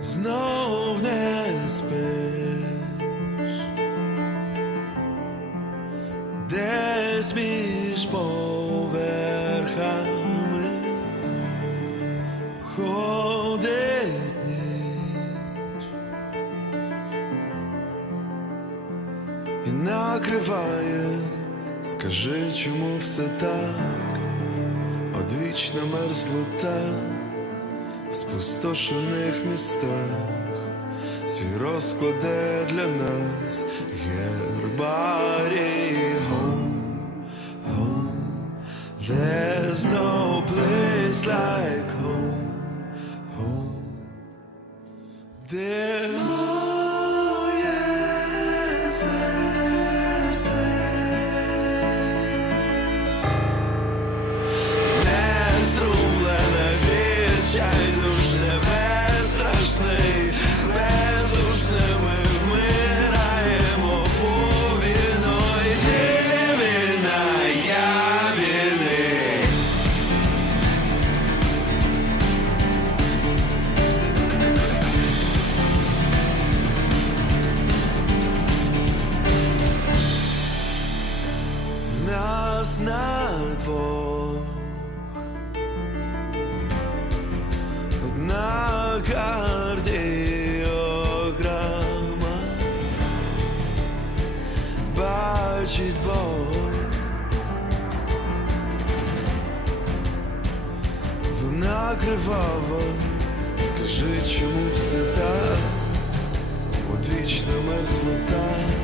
Znów nie spisz Despis і накриває, скажи, чому все так, одвічна мерзлота в спустошених містах свій розкладе для нас гербарій home, home. There's no place like home, home. Де нас на двох. Одна кардіограма. Бачить Бог. Вона кривава. Скажи, чому все так? Одвічна мерзлота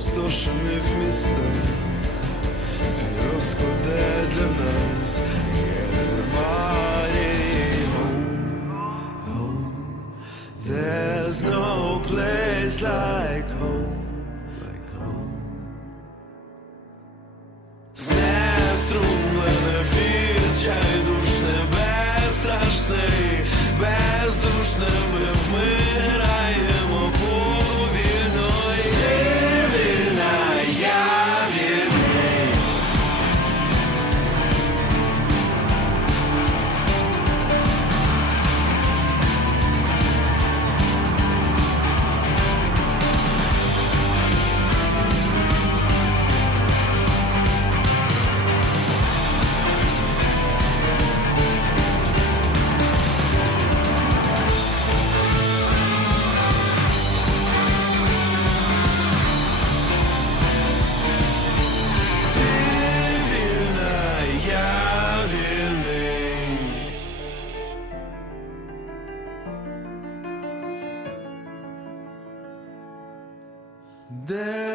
спустошених містах свій розкладе для нас. There's no place like home, Де.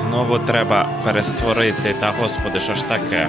Знову треба перестворити, та господи, що ж таке?